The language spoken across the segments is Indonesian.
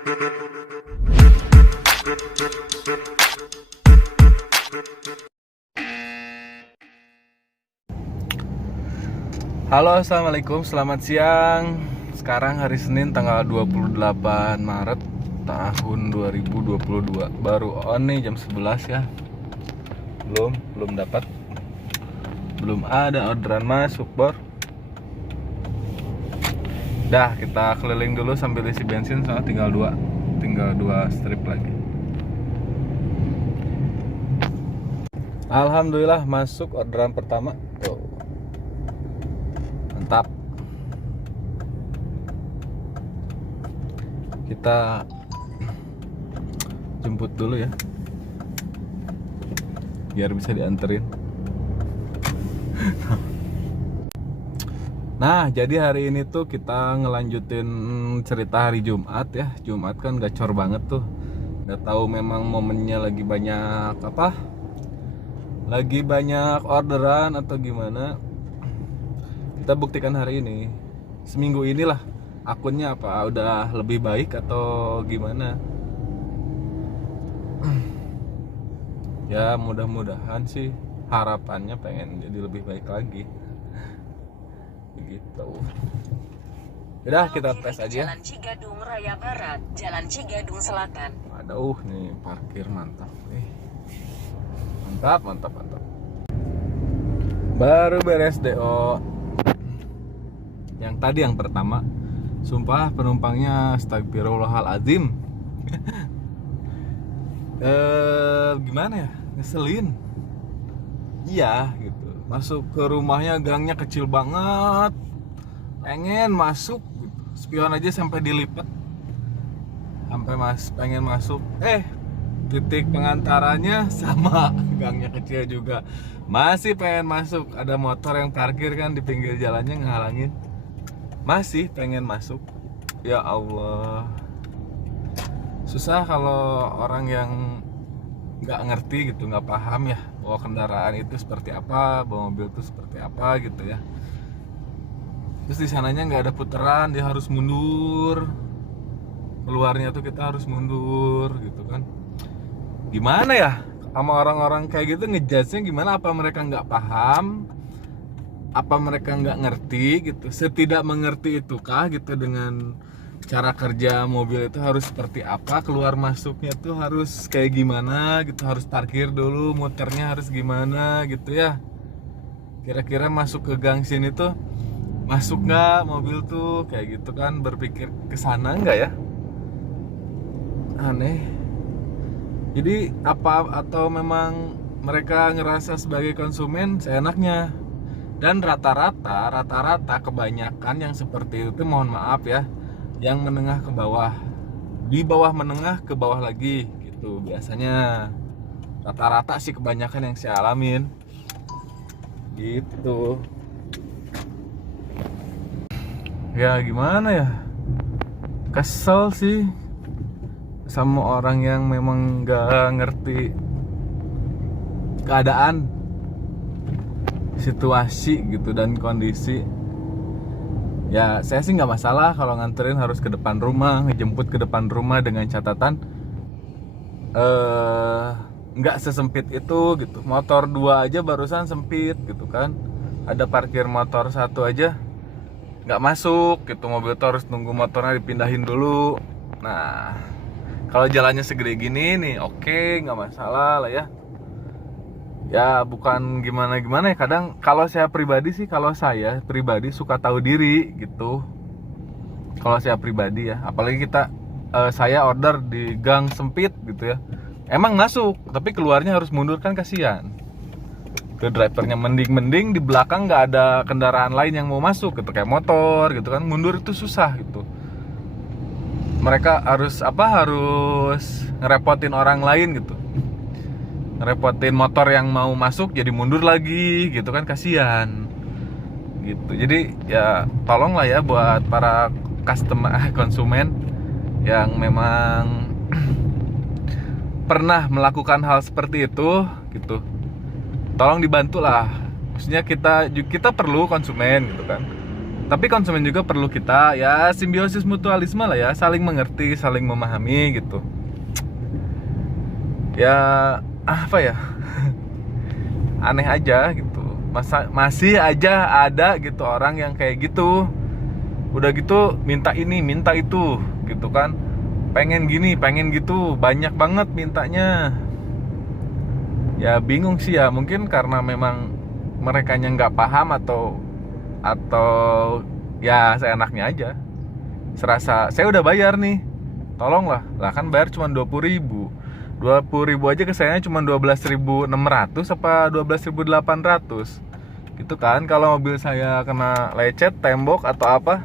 Halo, assalamualaikum, selamat siang. Sekarang hari Senin tanggal 28 Maret tahun 2022. Baru on nih jam 11 ya. Belum dapat. Belum ada orderan masuk, Bor. Dah, kita keliling dulu sambil isi bensin, soalnya tinggal dua strip lagi. Alhamdulillah masuk orderan pertama. Tuh. Mantap. Kita jemput dulu ya, biar bisa dianterin. Nah, jadi hari ini tuh kita ngelanjutin cerita hari Jumat ya. Jumat kan gacor banget tuh. Gak tahu memang momennya lagi banyak apa? Lagi banyak orderan atau gimana? Kita buktikan hari ini. Seminggu inilah akunnya apa udah lebih baik atau gimana. Ya mudah-mudahan sih, harapannya pengen jadi lebih baik lagi. Begitu. Udah, kita tes aja. Jalan Cigadung Raya Barat, Jalan Cigadung Selatan. Aduh, nih parkir mantap. Mantap. Baru beres DO. Yang tadi yang pertama, sumpah penumpangnya astagfirullahaladzim. Gimana ya, ngeselin. Iya gitu, masuk ke rumahnya gangnya kecil banget, pengen masuk gitu. Spion aja sampai dilipat, pengen masuk, titik pengantarannya sama, gangnya kecil juga, masih pengen masuk. Ada motor yang parkir kan di pinggir jalannya ngehalangin, masih pengen masuk. Ya Allah, susah kalau orang yang nggak ngerti gitu, nggak paham ya bahwa kendaraan itu seperti apa, bahwa mobil itu seperti apa gitu ya. Terus di sananya nggak ada putaran, dia harus mundur, keluarnya tuh kita harus mundur gitu kan. Gimana ya sama orang-orang kayak gitu, ngejudge-nya gimana? Apa mereka nggak paham? Apa mereka nggak ngerti gitu? Setidak mengerti itukah gitu dengan cara kerja mobil itu harus seperti apa, keluar masuknya tuh harus kayak gimana gitu, harus parkir dulu, muternya harus gimana gitu ya. Kira-kira masuk ke gang sini tuh masuk nggak mobil tuh, kayak gitu kan, berpikir ke sana nggak ya? Aneh. Jadi apa, atau memang mereka ngerasa sebagai konsumen seenaknya? Dan rata-rata kebanyakan yang seperti itu, mohon maaf ya, yang menengah ke bawah, di bawah menengah ke bawah lagi gitu. Biasanya rata-rata sih kebanyakan yang saya alamin gitu. Ya gimana ya, kesel sih sama orang yang memang gak ngerti keadaan, situasi gitu dan kondisi. Ya saya sih nggak masalah kalau nganterin harus ke depan rumah, ngejemput ke depan rumah dengan catatan nggak sesempit itu gitu. Motor 2 aja barusan sempit gitu kan, ada parkir motor 1 aja nggak masuk gitu, mobil tuh harus nunggu motornya dipindahin dulu. Nah kalau jalannya segede gini nih, oke, nggak masalah lah ya. Ya bukan gimana-gimana ya, kadang kalau saya pribadi suka tahu diri gitu. Kalau saya pribadi ya, apalagi saya order di gang sempit gitu ya, emang masuk tapi keluarnya harus mundur kan, kasihan ke drivernya. Mending di belakang nggak ada kendaraan lain yang mau masuk gitu, kayak motor gitu kan, mundur itu susah gitu. Mereka harus ngerepotin orang lain gitu, ngerepotin motor yang mau masuk jadi mundur lagi gitu kan, kasihan gitu. Jadi ya tolonglah ya buat para konsumen yang memang pernah melakukan hal seperti itu gitu, tolong dibantu lah. Maksudnya kita perlu konsumen gitu kan, Tapi konsumen juga perlu kita ya simbiosis mutualisme lah ya, saling mengerti, saling memahami gitu. Ya apa ya? Aneh aja gitu. Masih aja ada gitu orang yang kayak gitu. Udah gitu minta ini, minta itu gitu kan. Pengen gini, pengen gitu, banyak banget mintanya. Ya bingung sih ya, mungkin karena memang merekanya nggak paham atau ya seenaknya aja. Serasa saya udah bayar nih, tolonglah. Lah kan bayar cuma 20.000 aja ke saya cuma 12.600 apa 12.800 gitu kan. Kalau mobil saya kena lecet tembok atau apa,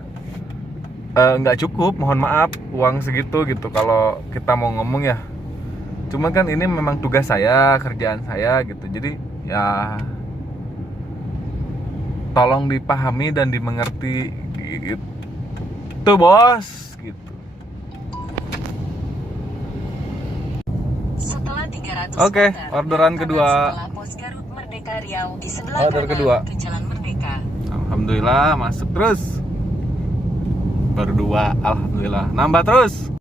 nggak cukup, mohon maaf uang segitu gitu kalau kita mau ngomong ya. Cuman kan ini memang tugas saya, kerjaan saya gitu. Jadi ya tolong dipahami dan dimengerti gitu bos gitu. Setelah 300 Oke, meter, orderan kanan kedua. setelah pos Garut Merdeka Riau di sebelah Order kanan kedua. ke Jalan Merdeka. Alhamdulillah masuk terus. Baru 2, alhamdulillah nambah terus.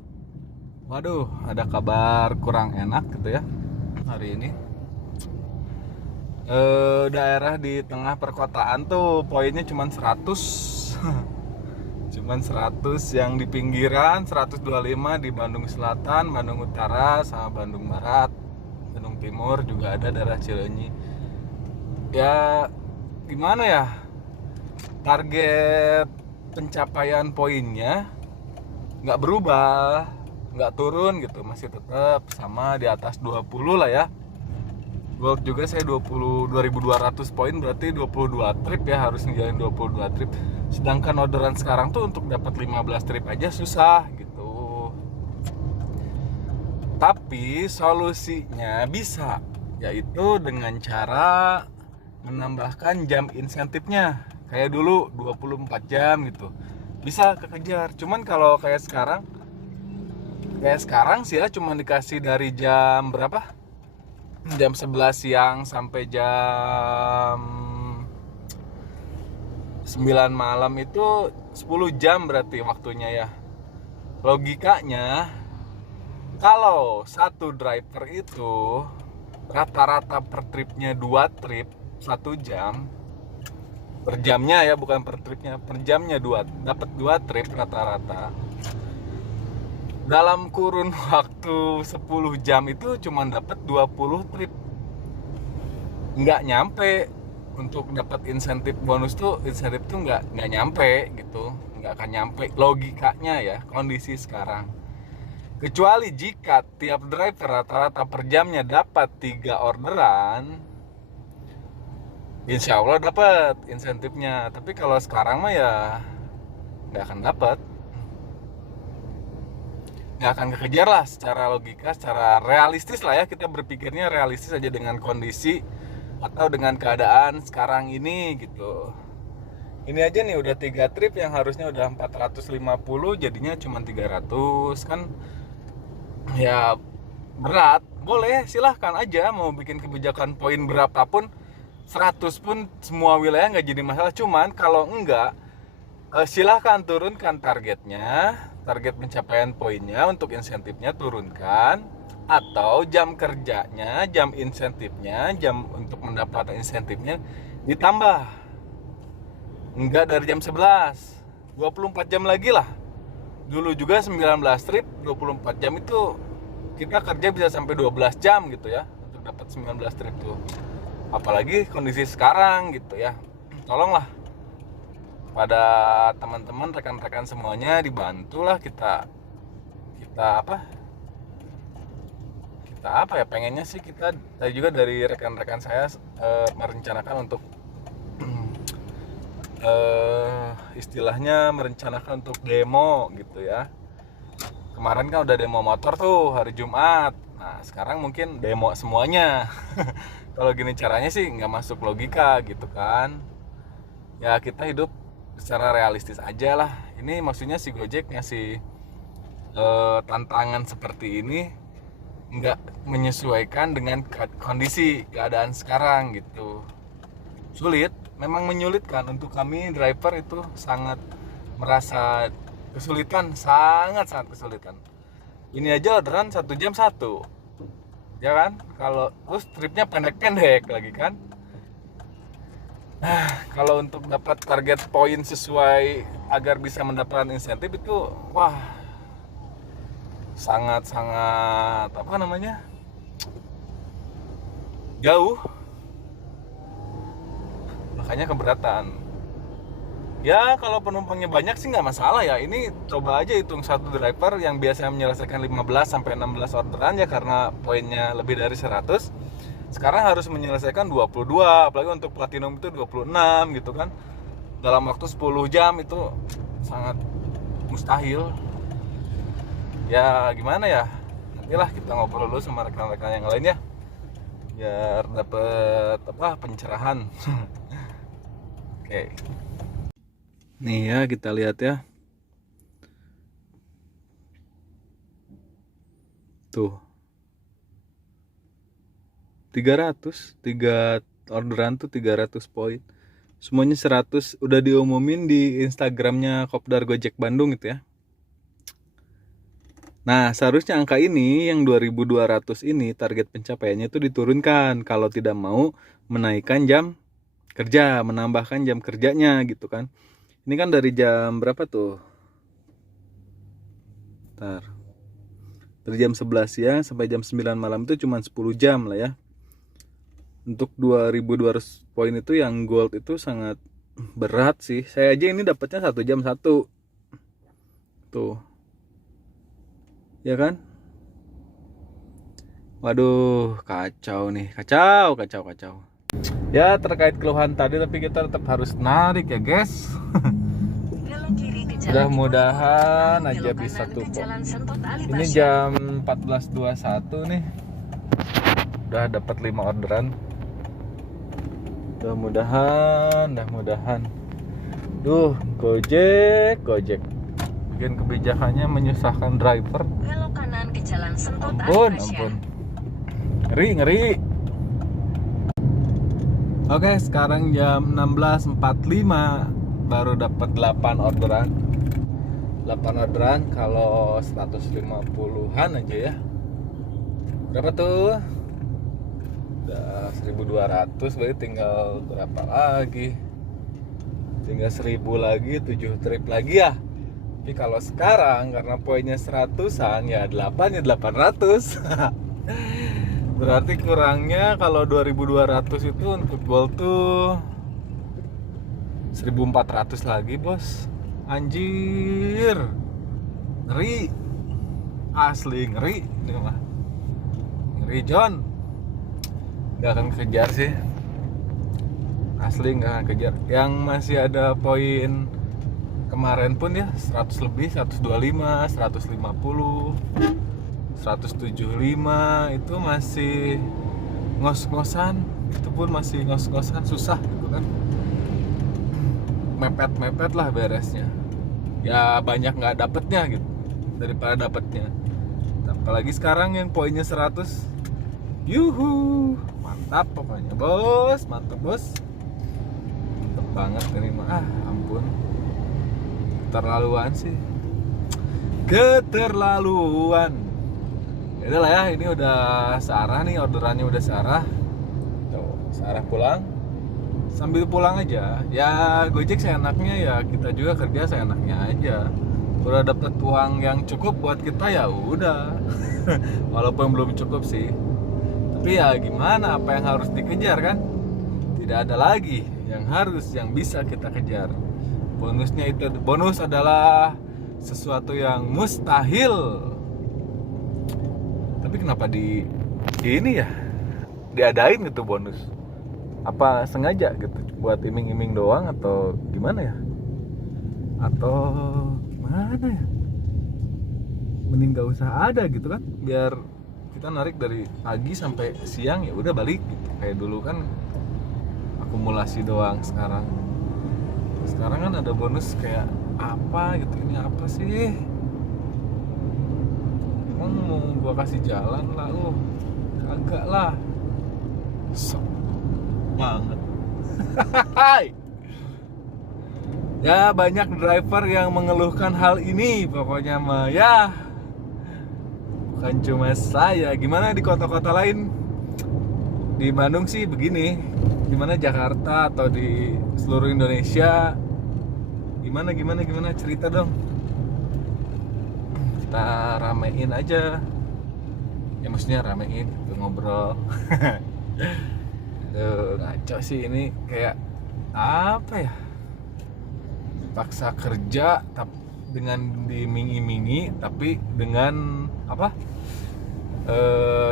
Waduh, ada kabar kurang enak gitu ya hari ini. Daerah di tengah perkotaan tuh poinnya cuman 100. Cuman 100, yang di pinggiran 125 di Bandung Selatan, Bandung Utara, sama Bandung Barat, Bandung Timur juga ada daerah Cileunyi. Ya gimana ya, target pencapaian poinnya nggak berubah, nggak turun gitu, masih tetap sama di atas 20 lah ya. Gold juga saya 2.200 poin, berarti 22 trip ya, harus ngejalin 22 trip. Sedangkan orderan sekarang tuh untuk dapat 15 trip aja susah gitu. Tapi solusinya bisa, yaitu dengan cara menambahkan jam insentifnya. Kayak dulu 24 jam gitu, bisa kekejar. Cuman kalau kayak sekarang sih ya cuma dikasih dari jam berapa? Jam 11 siang sampai jam 9 malam itu 10 jam berarti waktunya ya. Logikanya kalau satu driver itu rata-rata per tripnya 2 trip 1 jam, per jamnya ya, bukan per tripnya, per jamnya dapat 2 trip rata-rata. Dalam kurun waktu 10 jam itu cuma dapat 20 trip. Nggak nyampe untuk dapat insentif bonus tuh, insentif tuh nggak nyampe gitu, nggak akan nyampe logikanya ya kondisi sekarang. Kecuali jika tiap driver rata-rata per jamnya dapat 3 orderan, insya Allah dapat insentifnya. Tapi kalau sekarang mah ya nggak akan dapat, nggak akan kekejar lah secara logika, secara realistis lah ya. Kita berpikirnya realistis aja dengan kondisi atau dengan keadaan sekarang ini gitu. Ini aja nih udah 3 trip yang harusnya udah 450, jadinya cuma 300 kan. Ya berat, boleh silahkan aja mau bikin kebijakan poin berapapun, 100 pun semua wilayah nggak jadi masalah. Cuman kalau enggak, silahkan turunkan targetnya, target pencapaian poinnya untuk insentifnya turunkan, atau jam kerjanya, jam insentifnya, jam untuk mendapatkan insentifnya ditambah. Enggak dari jam 11, 24 jam lagi lah. Dulu juga 19 trip, 24 jam itu kita kerja bisa sampai 12 jam gitu ya untuk dapat 19 trip tuh. Apalagi kondisi sekarang gitu ya. Tolonglah pada teman-teman, rekan-rekan semuanya, dibantulah kita apa ya, pengennya sih kita tadi juga dari rekan-rekan saya merencanakan untuk istilahnya merencanakan untuk demo gitu ya. Kemarin kan udah demo motor tuh hari Jumat. Nah sekarang mungkin demo semuanya. Kalau gini caranya sih nggak masuk logika gitu kan. Ya kita hidup secara realistis aja lah. Ini maksudnya si Gojek ngasih tantangan seperti ini nggak menyesuaikan dengan kondisi keadaan sekarang gitu. Sulit memang menyulitkan untuk kami driver, itu sangat merasa kesulitan, sangat kesulitan. Ini aja orderan 1 jam 1, ya kan? Kalau terus tripnya pendek-pendek lagi kan. Kalau untuk dapat target poin sesuai agar bisa mendapatkan insentif itu wah sangat apa namanya, jauh, makanya keberatan. Ya kalau penumpangnya banyak sih nggak masalah ya. Ini coba aja hitung satu driver yang biasanya menyelesaikan 15 sampai 16 orderan ya, karena poinnya lebih dari 100, sekarang harus menyelesaikan 22, apalagi untuk platinum itu 26 gitu kan, dalam waktu 10 jam. Itu sangat mustahil. Ya gimana ya, nantilah kita ngobrol dulu sama rekan-rekan yang lain ya, biar dapet pencerahan. Oke. Nih ya, kita lihat ya. Tuh. 3 orderan tuh 300 poin. Semuanya 100, udah diumumin di Instagramnya Kopdar Gojek Bandung gitu ya. Nah, seharusnya angka ini yang 2200 ini target pencapaiannya itu diturunkan kalau tidak mau menaikkan jam kerja, menambahkan jam kerjanya gitu kan. Ini kan dari jam berapa tuh? Dari jam 11 siang sampai jam 9 malam itu cuma 10 jam lah ya. Untuk 2200 poin itu yang gold itu sangat berat sih. Saya aja ini dapatnya 1 jam 1. Tuh. Ya kan? Waduh, kacau nih. Kacau. Ya, terkait keluhan tadi, tapi kita tetap harus narik ya guys. Mudah-mudahan aja bisa tuh. Ini jam 14.21 nih. Udah dapat 5 orderan. Mudah-mudahan. Duh, Gojek. Bikin kebijakannya menyusahkan driver. Belok kanan ke Jalan Sentot Ampun. Ngeri. Oke, sekarang jam 16.45 baru dapat 8 orderan. 8 orderan kalau 150-an aja ya. Berapa tuh? Udah 1.200, berarti tinggal berapa lagi? Tinggal 1.000 lagi, 7 trip lagi ya. Tapi kalau sekarang karena poinnya 100-an ya 8 ya 800. Berarti kurangnya kalau 2200 itu untuk gold tuh 1400 lagi bos. Anjir, ngeri, asli ngeri. Ini mah ngeri John. Gak akan kejar sih, asli gak akan kejar. Yang masih ada poin kemarin pun ya 100 lebih, 125, 150, 175 itu masih ngos-ngosan. Itu pun masih ngos-ngosan, susah gitu kan, mepet lah beresnya. Ya banyak nggak dapetnya gitu daripada dapetnya. Apalagi sekarang yang poinnya 100. Yuhu, mantap pokoknya bos, mantap bos, mantap banget ini mah. Ampun, keterlaluan sih, keterlaluan. Udah lah ya, ini udah searah nih, orderannya udah searah. Tuh, searah pulang. Sambil pulang aja, ya Gojek seenaknya, ya kita juga kerja seenaknya aja. Udah dapet uang yang cukup buat kita ya udah. Walaupun belum cukup sih, tapi ya gimana, apa yang harus dikejar kan? Tidak ada lagi yang bisa kita kejar. Bonusnya itu, bonus adalah sesuatu yang mustahil. Tapi kenapa di ini ya diadain gitu bonus? Apa sengaja gitu buat iming-iming doang atau gimana ya? Atau gimana ya? Mending gak usah ada gitu kan, biar kita narik dari pagi sampai siang ya udah balik gitu. Kayak dulu kan akumulasi doang. Sekarang kan ada bonus kayak apa gitu. Ini apa sih? Emang mau gua kasih jalan lah lu? Kagak lah. Sok banget. Hai. Ya banyak driver yang mengeluhkan hal ini pokoknya mah ya. Bukan cuma saya, gimana di kota-kota lain? Di Bandung sih begini. Gimana Jakarta atau di seluruh Indonesia? Gimana cerita dong. Kita ramein aja. Ya maksudnya ramein, ngobrol. Ngaco sih ini kayak apa ya? Paksa kerja dengan dimingi-mingi tapi dengan apa?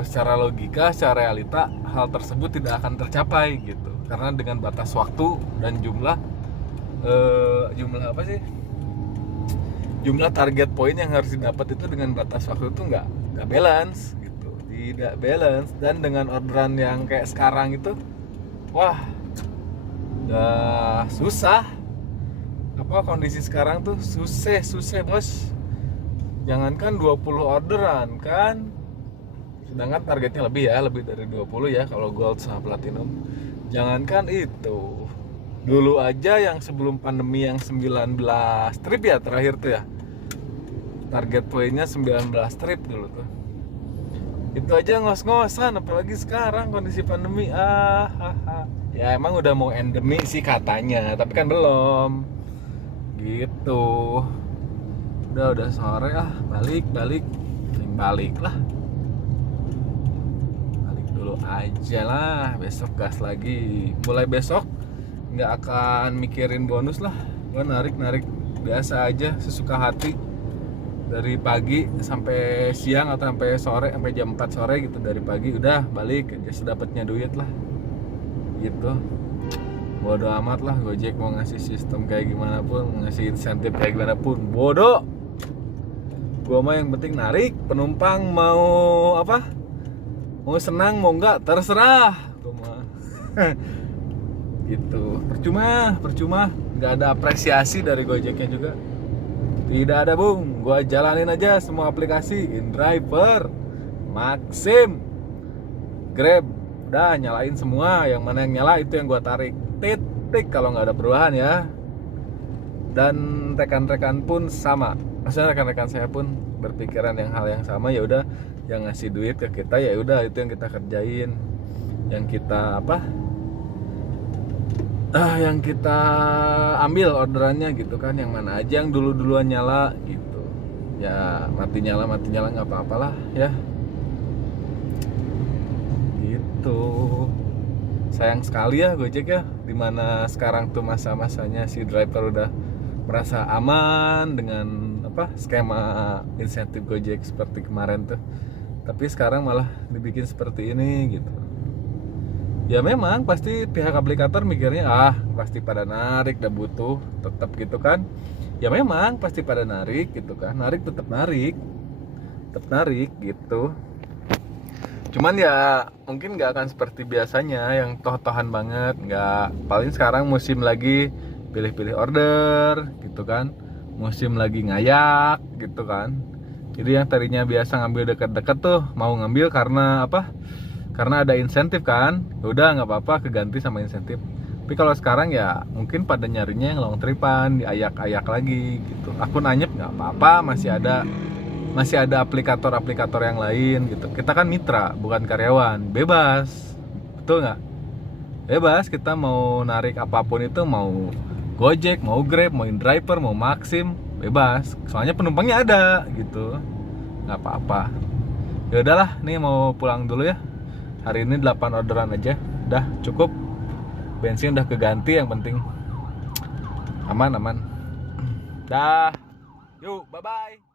Secara logika, secara realita hal tersebut tidak akan tercapai gitu. Karena dengan batas waktu dan jumlah apa sih? Jumlah target poin yang harus didapat itu dengan batas waktu itu nggak balance gitu. Tidak balance, dan dengan orderan yang kayak sekarang itu wah udah susah. Apa kondisi sekarang tuh susah bos. Jangankan 20 orderan kan, sedangkan targetnya lebih dari 20 ya kalau gold sama platinum. Jangankan itu, dulu aja yang sebelum pandemi yang 19 trip ya terakhir tuh ya, target poinnya 19 trip dulu tuh. Itu aja ngos-ngosan, apalagi sekarang kondisi pandemi. Ya emang udah mau endemi sih katanya, tapi kan belum gitu. Udah sore balik lah, balik dulu aja lah, besok gas lagi. Mulai besok nggak akan mikirin bonus lah, gua narik biasa aja sesuka hati dari pagi sampai siang atau sampai sore, sampai jam 4 sore gitu. Dari pagi udah balik aja sedapatnya duit lah gitu. Bodoh amat lah, Gojek mau ngasih sistem kayak gimana pun, mau ngasih insentif kayak gimana pun, bodoh. Gua mah yang penting narik, penumpang mau apa, mau senang mau enggak terserah gua mah. Gitu, percuma nggak ada apresiasi dari Gojeknya juga, tidak ada bung. Gua jalanin aja semua aplikasi, InDriver, Maxim, Grab, udah nyalain semua. Yang mana yang nyala itu yang gua tarik, titik kalau nggak ada perubahan ya. Dan rekan-rekan pun sama, maksudnya rekan-rekan saya pun berpikiran hal yang sama. Ya udah, yang ngasih duit ke kita ya udah itu yang kita kerjain, yang kita yang kita ambil orderannya gitu kan. Yang mana aja yang duluan nyala gitu ya, mati nyala nggak apa-apalah ya gitu. Sayang sekali ya Gojek ya, dimana sekarang tuh masa-masanya si driver udah merasa aman dengan skema insentif Gojek seperti kemarin tuh, tapi sekarang malah dibikin seperti ini gitu. Ya memang pasti pihak aplikator mikirnya pasti pada narik, udah butuh tetap gitu kan. Ya memang pasti pada narik gitu kan, tetap narik gitu. Cuman ya mungkin nggak akan seperti biasanya yang toh-tohan banget, nggak. Paling sekarang musim lagi pilih-pilih order gitu kan, musim lagi ngayak gitu kan. Jadi yang tadinya biasa ngambil dekat-dekat tuh mau ngambil karena apa? Karena ada insentif kan, udah nggak apa-apa keganti sama insentif. Tapi kalau sekarang ya mungkin pada nyarinya yang long tripan, diayak-ayak lagi gitu. Akun anyep nggak apa-apa, masih ada aplikator yang lain gitu. Kita kan mitra, bukan karyawan, bebas, betul nggak? Bebas, kita mau narik apapun itu, mau Gojek, mau Grab, mau InDriver, mau Maxim, bebas. Soalnya penumpangnya ada gitu, nggak apa-apa. Ya udahlah, nih mau pulang dulu ya. Hari ini 8 orderan aja, udah cukup. Bensin udah keganti, yang penting aman. Dah, yuk, bye-bye.